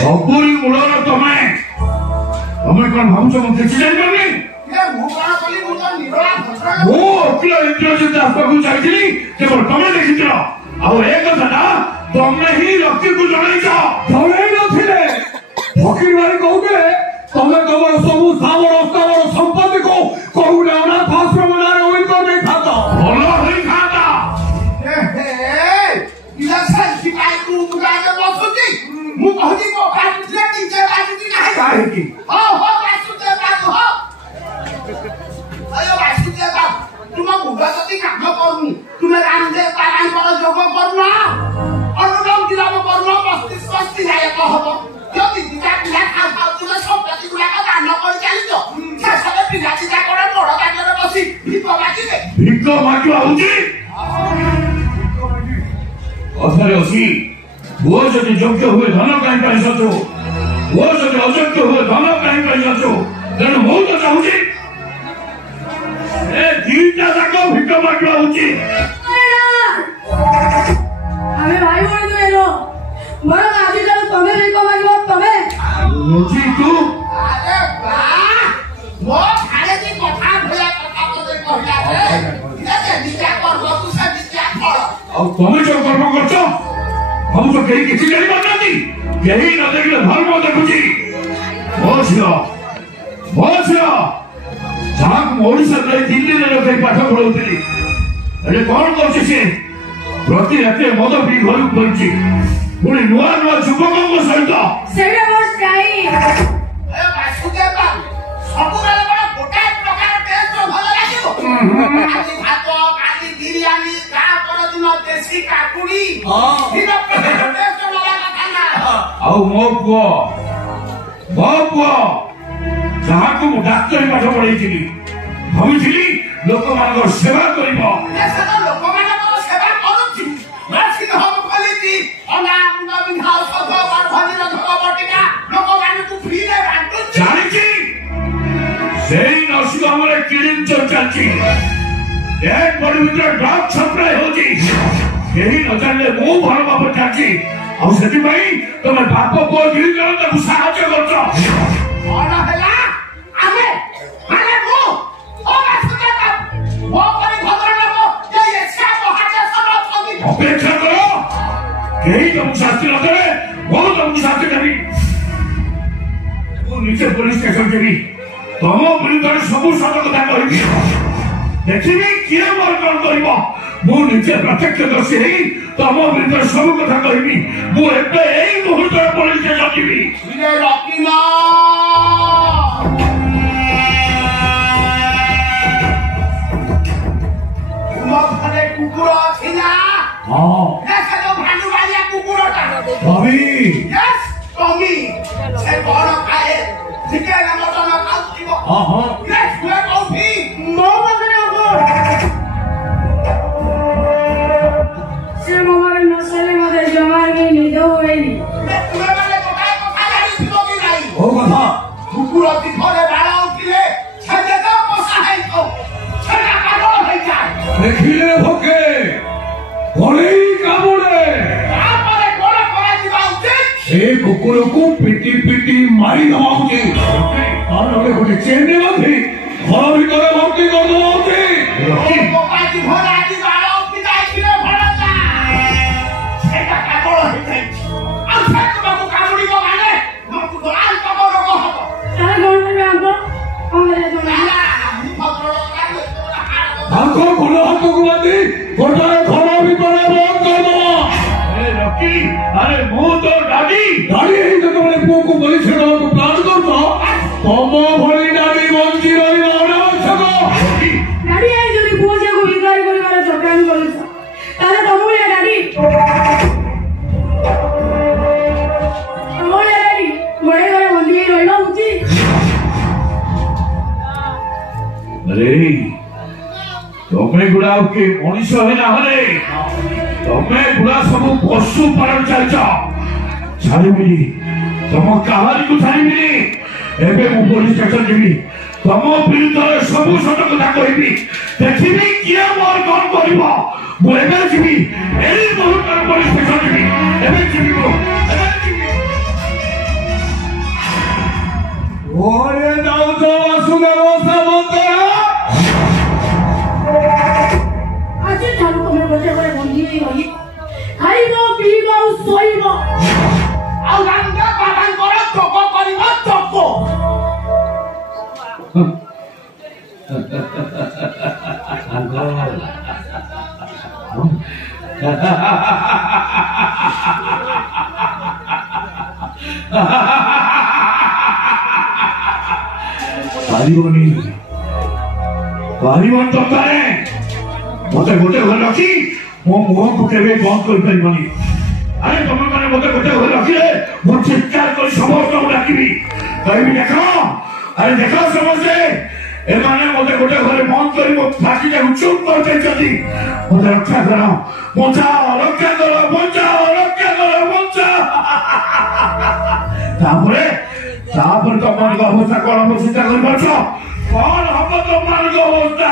सबुरी Müller तमें कौन भावुच मत देखी जानी मो ओकिल इंद्रजित आसपाक चाहिए केवल तमें देखी कथा तमें ही रक्ति को जनईच तमें नथिले फकीर भाई कहते तमें तमर सब सावर अस्तावर संपत्ति को कहूने अनाथ आश्रम नारे ओई कर नहीं खाता भलो होई खाता इलेक्शन सिपाही को मुगाजे बसुती मु कहती को काटले टीचर आजी नाही काहे की हो वासुदेव बाबू हो अयो वासुदेव बाबू तुम भुगतती काम करनु तुम रामदेव पारायण पर जोग करनु अनुलोम विलोम करनु मस्तिष्क स्थिरायक हबो যদি দিটা পিলা খাও খাও তুলে সম্পত্তি গুলা দান করে চালিছো শেষে পিলা দিটা করে বড় কাজরে বসি ভিক মাগিবে হউছি अथरे असी वो जदि योग्य हुए धन कहीं पाई सचो वो जदि अयोग्य हुए धन कहीं पाई सचो तेणु मु तो चाहूची ए दीटा जाक भिक मागला होची हमें भाई बोल दो एनो बड़ आजी चल तमे भिक मागलो तमे मुझी तू अरे वाह मो खाले जी कथा भला कथा तो कहला रे इने दिटा कर तू से दिटा कर अब तमें जो कर्म करछो हम तो कहीं किसी जानी बनती यही न देखले धर्म देखुची मोछियो जाक ओडिसा रे दिल्ली रे कहीं पाठ पढौतली अरे कौन करछि से प्रति राते मद पी घर करछि पुणी नुआ नुआ युवकଙ୍କ सहित सेडा बस जाई ए वासुदेव सब बेले बड़ा गोटा प्रकार टेस्ट भल लागिबो आज भात काली बिरयानी का पर दिन देसी काकुड़ी दिन प्रकार टेस्ट लगा खाना आउ मो पुओ जहाको मु डाक्टरी पाठ पढैथिली भाबिथिली लोक मानकर सेवा करिबो देशर लोक मानकर सेवा करूछि नर्सिंग होम खोलिछि अनाम नबिन हाउस सभ भनी रखब बटिका लोक मानकु फ्री रे बांटुछि जानिछि सेई नर्सिंग होम रे किलिंग चलछि एक बड़ी भीतर ड्रग सप्लाई होछि यही न जानले मु भर बाप चाची आ सेति भाई तमे बाप को गिरी कर त साहाय्य करछो कोन हला आमे माने मु ओ वासुदेव वो करे भद्र को जे एछा को हाते सब फगी अपेक्षा करो यही तुम शास्त्री न करे वो तुम शास्त्री करी वो नीचे पुलिस स्टेशन जेबी तम विरुद्ध सब सत कथा कहिबी देखिबी किए मोर कोन करिबो मु निजे प्रत्यक्षदर्शी हेई तम विरुद्ध सब कथा कहिबी मु एबे एई मुहूर्त पुलिस स्टेशन जीबी इले रकिना तुम घरे कुकुर अछि ना हां ऐसे तो भालू वालिया कुकुरटा भाभी यस टमी से बड़ खाए चिकन मटन खाउथिबो हां हां यस वे कॉफी मो बगरे हो से मोबाइल न सले मते जमार में निद होइनी तुम्हें वाले कोठाय कोठा गाड़ी थिबो कि नाही ओ कथा कुकुर ती घरे बाळा उठिले छेदे तो पोसा है तो छेदा कालो है जाय देखिले भके कोई कामुड़े आपरे कोण करा दिबा उचित ए कुकुर को पिटी पिटी मारी दवा उचित और अबे गोटे चेन ने बांधी घर भीतर भर्ती कर दवा उचित कोका जी घोड़ा जी बाळा उठिता किरे भड़ता छेदा कालो है जाय आ छेद बाबू कामुड़ीबो माने मकु दोलाल कबो रोग हबो तारे गोन में आंको हमरे दोना आंखों खुलो हाथों को बांधी गोटाए घर भीतर बंद कर दवा ए रकी अरे मुंह तो दादी है तो तुमने पुओ को बलि छेड़ा तो प्लान करतो तम भली दादी बंची रही अनावश्यक गाड़ी आई जोरी पूजा को विदाई करिवार चक्रान करछ तारे तमुले गाड़ी तमुले गाड़ी बड़े बड़े बंदी रहिलो उची अरे तमे गुड़ा के मनुष्य है ना हरे तमे गुड़ा सब पशु पालन चलछ छाड़ी मिली तम कहानी को छाड़ी मिली ଏବେ ମୁଁ ପୋଲିସ ଷ୍ଟେସନ ଯିବି ତମ ବିରୁଦ୍ଧରେ ସବୁ ସତ କଥା କହିବି ଦେଖିବି କିଏ ମୋର କଣ କରିବ ମୁଁ ଏବେ ଯିବି ଏଇ ମୁହୂର୍ତ୍ତରେ ପୋଲିସ ଷ୍ଟେସନ ଯିବି ଏବେ ଯିବି ମୁଁ ଏବେ ଯିବି ওরে দাও তো বাসুদেব সামন্তরা ଆଜି ଠାରୁ ତମେ ଗୋଟେ ଘରେ ବନ୍ଦୀ ହୋଇ ରହି ଖାଇବ ପିଇବ ଆଉ ଶୋଇବ ଆଉ ରାମଦେବ ବାବାଙ୍କର ଯୋଗ କରିବ ଯୋଗ ପାରିବନି ତମେ ମତେ ଗୋଟେ ଘରେ ରଖି ମୋ ମୁହଁକୁ କେବେ ବନ୍ଦ କରିପାରିବନି ଆରେ ତମେ ମାନେ ମତେ ଗୋଟେ ଘରେ ରଖିଲେ ମୁଁ ଚିତ୍କାର କରି ସମସ୍ତଙ୍କୁ ଡାକିବି କହିବି ଦେଖ ଆରେ ଦେଖ ସମସ୍ତେ ଏମାନେ ମତେ ଗୋଟେ ଘରେ ବନ୍ଦ କରି ମୋ ଫାଟିଟାକୁ ଚୁପ୍ କରିଦେଇଛନ୍ତି ମତେ ରକ୍ଷା କର ବଞ୍ଚାଅ ରକ୍ଷା କର ବଞ୍ଚାଅ ରକ୍ଷା କର ବଞ୍ଚାଅ ତାପରେ ତମମାନଙ୍କ ଅବସ୍ଥା କଣ ହବ ଚିନ୍ତା କରିପାରୁଛ କଣ ହବ ତମମାନଙ୍କ ଅବସ୍ଥା